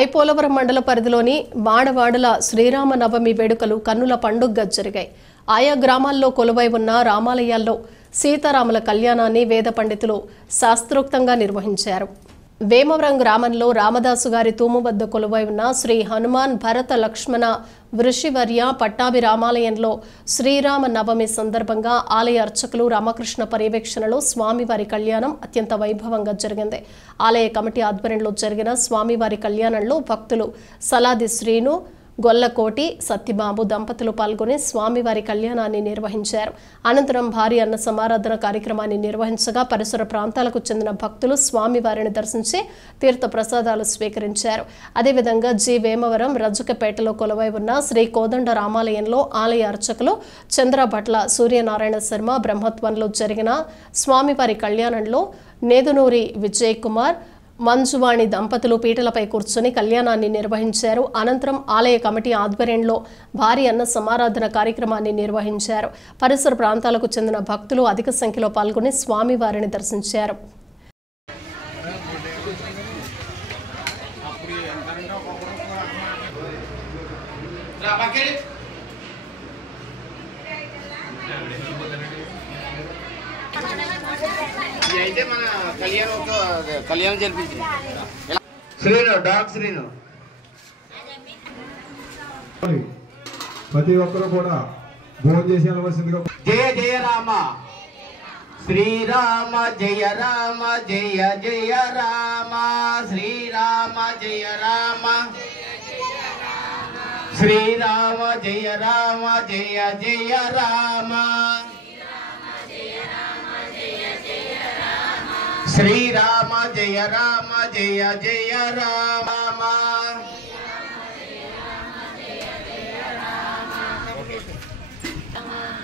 ఐపోలవరం మండల పరిధిలోని మాడవాడల శ్రీరామ నవమి వేడుకలు కన్నుల పండుగగా జరిగాయి. ఆయా గ్రామాల్లో కొలువై ఉన్న రామాలయాల్లో సీతారాముల కళ్యాణాన్ని వేద పండితులు శాస్త్రోక్తంగా నిర్వహించారు. వేమవరం గ్రామంలో రామదాసు గారి తూము వద్ద కొలువై ఉన్న శ్రీ హనుమాన్ భరత లక్ష్మణ వృషివర్య పట్టాభి రామాలయంలో శ్రీరామ నవమి సందర్భంగా ఆలయ అర్చకులు రామకృష్ణ పర్యవేక్షణలో స్వామివారి కళ్యాణం అత్యంత వైభవంగా జరిగింది. ఆలయ కమిటీ ఆధ్వర్యంలో జరిగిన స్వామివారి కళ్యాణంలో భక్తులు సలాది శ్రీను, గొల్లకోటి సత్యబాబు దంపతులు పాల్గొని స్వామివారి కళ్యాణాన్ని నిర్వహించారు. అనంతరం భారీ అన్న సమారాధన కార్యక్రమాన్ని నిర్వహించగా పరిసర ప్రాంతాలకు చెందిన భక్తులు స్వామివారిని దర్శించి తీర్థ ప్రసాదాలు స్వీకరించారు. అదేవిధంగా వేమవరం రజకపేటలో కొలువై ఉన్న శ్రీ కోదండ రామాలయంలో ఆలయ అర్చకులు చంద్రభట్ల సూర్యనారాయణ శర్మ బ్రహ్మత్వంలో జరిగిన స్వామివారి కళ్యాణంలో నేదునూరి విజయ్ కుమార్, మంజువాణి దంపతులు పీటలపై కూర్చొని కళ్యాణాన్ని నిర్వహించారు. అనంతరం ఆలయ కమిటీ ఆధ్వర్యంలో భారీ అన్న సమారాధన కార్యక్రమాన్ని నిర్వహించారు. పరిసర ప్రాంతాలకు చెందిన భక్తులు అధిక సంఖ్యలో పాల్గొని స్వామివారిని దర్శించారు. కళ్యాణం జరిపించింది శ్రీను డాక్ శ్రీను. ప్రతి ఒక్కరు కూడా భోజనం చేసి వెళ్ళవలసిందిగా. జయ జయ రామ శ్రీరామ జయ రామ జయ జయ రామ శ్రీరామ జయ రామ శ్రీరామ జయ రామ జయ జయ రామ శ్రీరామ జయ రామ జయ జయ రామ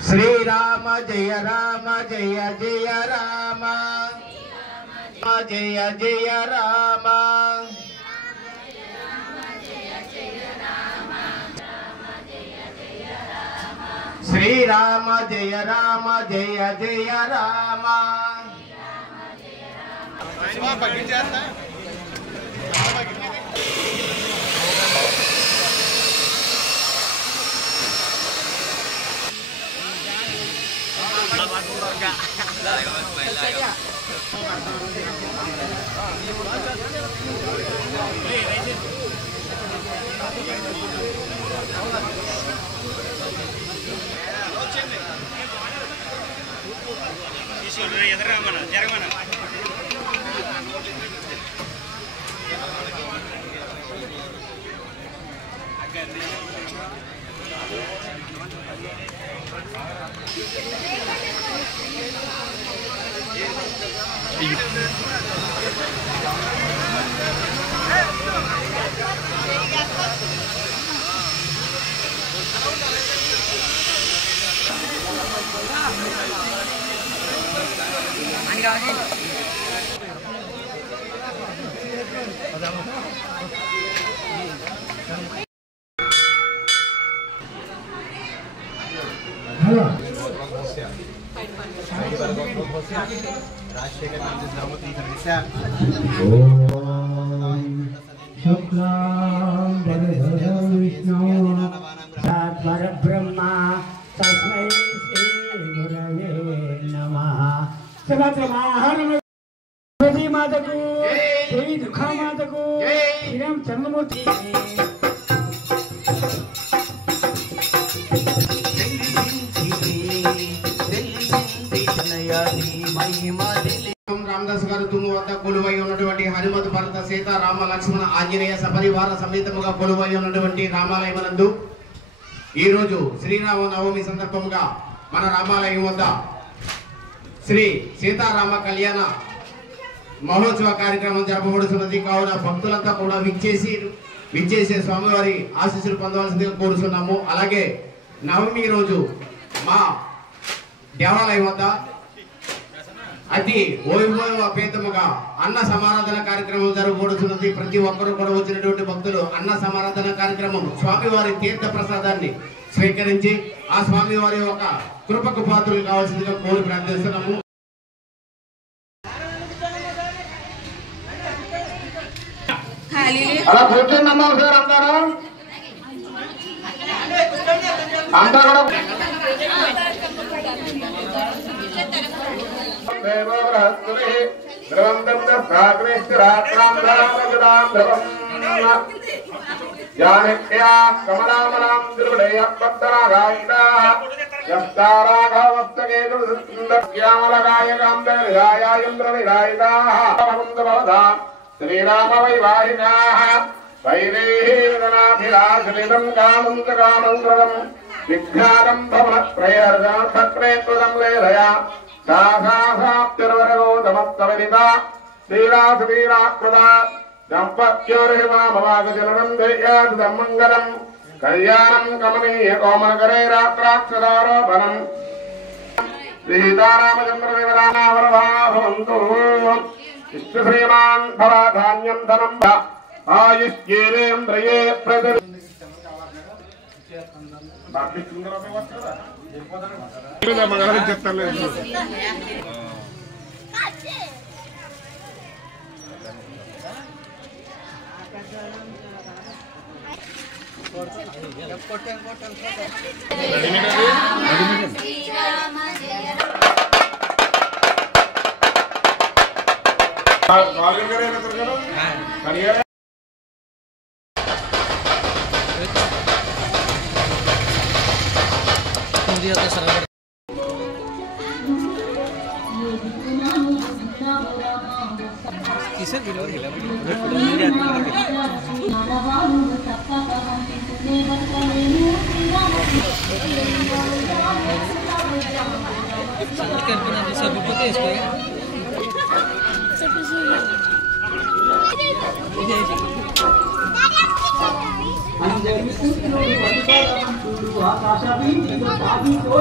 శ్రీరామ జయ రామ జయ జయ రామ జయ జయ రామ శ్రీరామ జయ రామ జయ జయ రామ. బ్రహ్మ తస్మై శ్రీ గురవే నమః. మాతకు దేవి దుఃఖమాతకు శ్రీరామ చంద్రమూర్తి. రామదాస్ గారు తుమ్ము వద్ద కొలువై ఉన్నటువంటి హనుమత్ భరత సీతారామ లక్ష్మణ ఆంజనేయ సపరివార సమేతముగా కొలువై ఉన్నటువంటి రామాలయమునందు ఈరోజు శ్రీరామ నవమి సందర్భంగా మన రామాలయం వద్ద శ్రీ సీతారామ కళ్యాణ మహోత్సవ కార్యక్రమం జరపబడుతున్నది. కావున భక్తులంతా కూడా విచ్చేసే స్వామివారి ఆశీస్సులు పొందవలసిందిగా కోరుతున్నాము. అలాగే నవమి రోజు మా దేవాలయం వద్ద అతి వైభవపేతముగా అన్న సమారాధన కార్యక్రమం జరగబడుతున్నది. ప్రతి ఒక్కరూ కూడా వచ్చినటువంటి భక్తులు అన్న సమారాధన కార్యక్రమం స్వామివారి తీర్థ ప్రసాదాన్ని స్వీకరించి ఆ స్వామివారి యొక్క కృపకు పాత్రలు కావాల్సిందిగా కోరి ప్రార్థిస్తున్నాము. Hallelujah. అలా కూర్చొని అమ్మ సార్ అంటారా అంతా కూడా కమలామలాం తిరుడయ పద్దరాగాయిదా శ్రీరామ వైవాహినా వైరేనాభిలాషితం కామం కామం కృతం విఘ్నానం భవనత్రయర్గం లేదయా సాప్తిర్వరగోతమస్తవనిత శ్రీరాసవీరాకృత దంపత్యోర్హిమామవాగజననం దర్యాదం మంగళం కళ్యాణం కమనీయ కోమలకరే రాత్రాక్షరారోపణం సీతారామచంద్రదేవరానావరదాభవంతు విష్ణుశ్రీమాన్ భవాధాన్యం ధనం ఆయుష్యేంద్రయే ప్రతి చెప్తాను ఆకాశ